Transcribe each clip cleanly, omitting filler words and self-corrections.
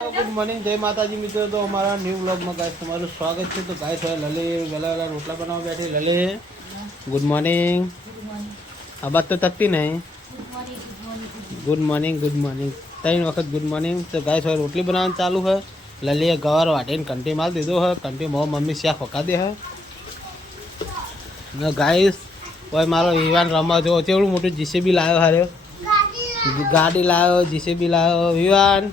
Good morning जय माता जी मित्रों। तो हमारा न्यू ब्लॉग में गाइस तुम्हारा स्वागत है। तो गाइस है लले वेला वेला रोटला बनावा बैठे लले। Good morning. अब बात तो तकती नहीं। गुड मॉर्निंग 3 वक्त गुड मॉर्निंग। तो गाइस है रोटली बनाना चालू है। लले गवार वाटे कंटी माल दे दो है। कंटी मो मम्मी स्या फका दे है ना गाइस। वही मारो विवान रमा जो चेवड़ू मोटू जीसीबी लायो हारे गाड़ी लायो जीसीबी लायो विवान।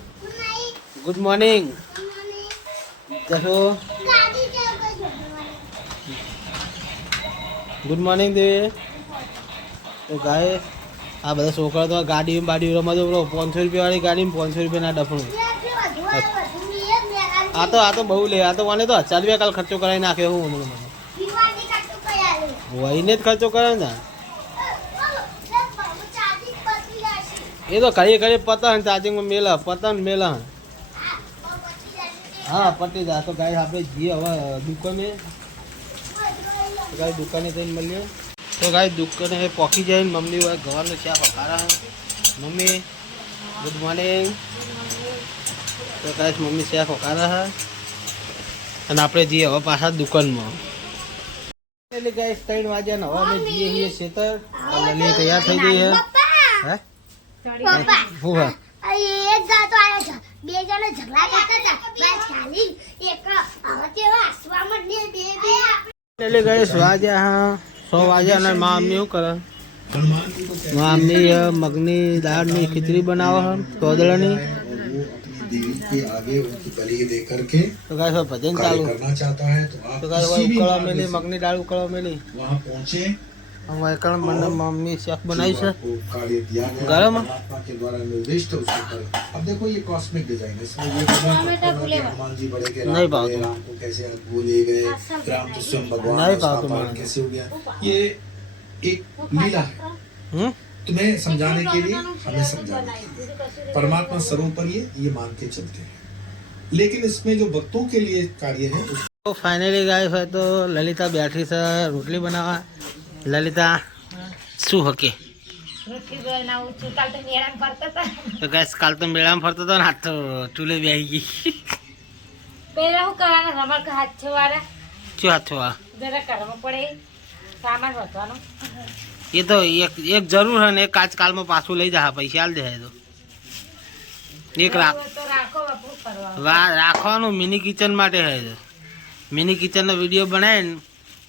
गुड मॉर्निंग देखो गुड मॉर्निंग दे। तो गाय आ बधा छोकरा तो गाड़ी में बाड़ी रमवा दो। 500 रुपया वाली गाड़ी में 500 रुपया ना डफणું। आ तो बहु ले। आ तो वाने तो 1000 रुपया काल खर्चो कराई नाखे हूँ મને वही ने खर्चो करे ना। ये तो कहीं कहीं पता है चार्जिंग में मेला पता मेला। हाँ पटी जा। तो गाय आप जी हवा दुकाने तो गाय दुकाने जैन मिलिए। तो गाय दुकाने पॉकी जाए मम्मी वो गवार ने क्या पका रहा है। Mummy good morning. तो गाय मम्मी क्या पका रहा है और आप जी हवा पासा दुकान में गाय 3 वाग्या हवा में जीए ही क्षेत्र लली तैयार થઈ ગઈ है। हैं હું है એક ગાતો આવ્યો છે બે જણા ઝઘડા કરતા હતા બસ ખાલી એક હવે કેવા હસવા માંડી બે બે એટલે ગઈ વાગ્યા હા 100 વાગ્યા અને માં અમ્મી શું કરે માં અમ્મી મગની દાળની ખીચડી બનાવે છે કોદળાની। देवी के आगे उनकी बलि दे करके तो गाइस भजन चालू करना चाहता है तो आप तो गाइस वो उकळवा मेली मगनी दाળ उकळवा मेली। वहाँ पहुँचे। हम एकण मन मम्मी शेफ बनाई है आपको कार्य दिया गया गरम परमात्मा के द्वारा निर्दिष्ट उसके ऊपर। अब देखो ये कॉस्मिक डिजाइन है। इसमें ये हनुमान जी बड़े के नहीं राम पाओ बड़े, तुम। राम को कैसे भूले गए, राम तो स्वयं भगवान नहीं है, पाओ उसका तुम। अपहरण कैसे हो गया। ये एक लीला है तुम्हें समझाने के लिए, हमें समझाने के लिए। परमात्मा सर्वोपरि है ये मान के चलते हैं, लेकिन इसमें जो भक्तों के लिए कार्य है तो फाइनली गाइस है तो ललिता बैठी से रोटली बनावा। ललिता शू हके રોટલી બનાવું છું કાલ તો મેળામાં ફરતા હતા तो गैस काल तो मेला में फरता था हाथ तो चूल्हे बेही गई પેલા હું કરવાના રમણ હાથ છવારા क्यों हाथ हुआ। જરા કરવા પડે સામાન વધવાનો ये तो एक जरूर है ने काच काल में पाछू लई जा पैसा आल दे तो एक राख તો રાખો બાપુ કરવા રાખવાનું મિની કિચન માટે है। मिनी किचन नो वीडियो बनाए ने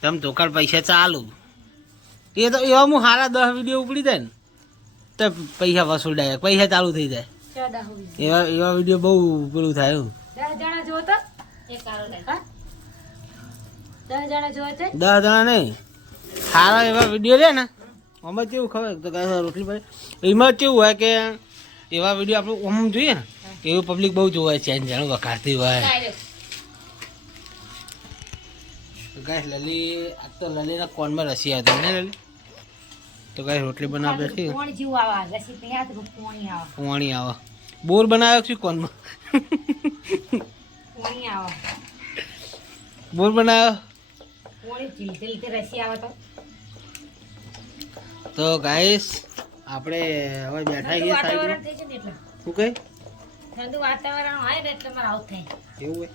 तम धोकर पैसा चालू। ये तो एवा मु हारा 10 वीडियो उपड़ी जाए ने तो पैसा वसूल डायरेक्ट पैसा चालू थी जाए। 14 હોવી एवा वीडियो बहु पेलू थाय 10 જણા જો તો એક કારો લે હા 10 જણા જો તો 10 जना नहीं हारा एवा वीडियो ले ना અમે કેવું ખબર તો ગાય રોટલી પર એમાં કેવું હોય કે એવા વિડીયો આપણે ઓમ જોઈએ ને એવું પબ્લિક બહુ જોવે છે જાણો વખારતી હોય। તો ગાય લલી આ તો લલીના કોનમાં રસી આવતી ને લલી તો ગાય રોટલી બનાવ બેઠી કોણ જીવ આવા રસી ત્યાં તો કોણી આવા પોણી આવે બોર બનાવ્યો છે કોનમાં કોણી આવા બોર બનાવ્યો કોણી જીલ તે રસી આવા તો ગાઈસ આપણે હવે બેઠા છીએ વાતાવરણ સાઈડમાં થઈ છે ને એટલે શું કહે ઠંડુ વાતાવરણ હોય ને એટલે મારે આવું થાય એવું હોય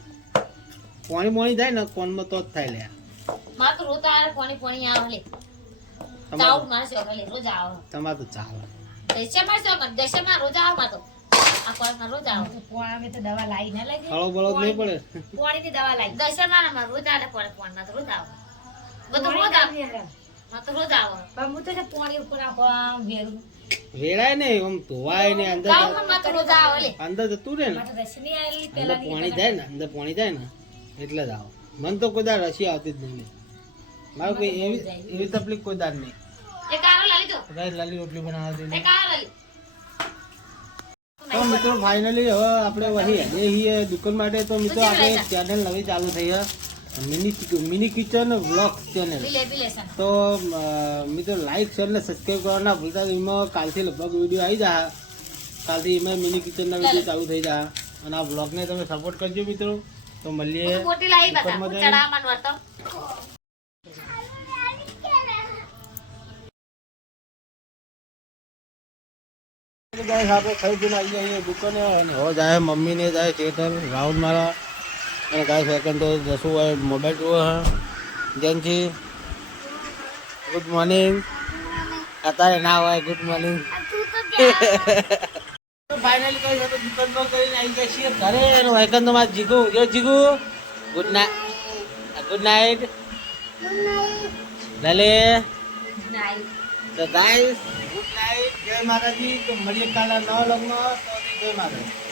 પોણી પોણી થાય ને કોનમાં તો જ થાય લે મારે તો રોજ આવે પાણી આવે લે ચાઉ મારે શોખ લે રોજ આવે તમારે તો ચાલે દશમાં રોજ આવે માં તો આ કોળમાં રોજ આવે તો પોણા મે તો દવા લાઈ ના લાગી હળો બળો નહીં પડે પોણી ની દવા લાઈ દશમાં માં રોજ આવે પોણમાં તો રોજ આવે બધું રોજ આવે માં તો રોજ આવે પણ હું તો પોણી ઉપર આમ વેરું વેડાય ને આમ ધોવાય ને અંદર ચાઉ માં તો રોજ આવે લે અંદર જતું રહે ને મારે રસની આલી અંદર પેલા પાણી જાય ને અંદર પાણી જાય ને એટલે જ આવો મને તો કોઈ દાર રસી આવતી જ નહીં મારે કોઈ એવી તકલીફ કોઈ દાર નહીં। એક આરો લાવી દો ગાઈસ લાલી રોટલી બનાવવા દે એક આરો લાવી તો મિત્રો ફાઇનલી હવે આપણે વહી એ દુકાન માટે તો મિત્રો આપણે ચેનલ નવી ચાલુ થઈ છે મિની કિચન વ્લોગ ચેનલ। બિલે તો મિત્રો લાઈક શેર ને સબસ્ક્રાઈબ કરવાના ભૂલતા એમાં કાલથી લગભગ વિડીયો આવી જાય કાલથી એમાં મિની કિચનના વિડીયો ચાલુ થઈ જાય અને આ વ્લોગને તમે સપોર્ટ કરજો મિત્રો। તો મળીએ મોટી લાવી બતા દુકાનમાં જઈને। ચડાવવાનું હતો ગાઈસ આપણે ખરીદીને આવી જઈએ દુકાને અને હવે જાય મમ્મીને જાય થિયેટર રાઉન્ડ મારા અને ગાઈસ સેકન્ડ તો જશું હોય મોબાઈલ જોવે હા જેનથી ગુડ મોર્નિંગ અત્યારે ના હોય ગુડ મોર્નિંગ ફાઇનલી કઈ તો દુકાન પર કરીને આવી ગયા છીએ ઘરે એનો વેકન તો મારે જીગુ જો જીગુ ગુડ નાઇટ લલે તો ગાઈસ ગુડ નાઇટ જય માતાજી તો મળીએ કાલે નવા લગ્ન તો જય માતાજી.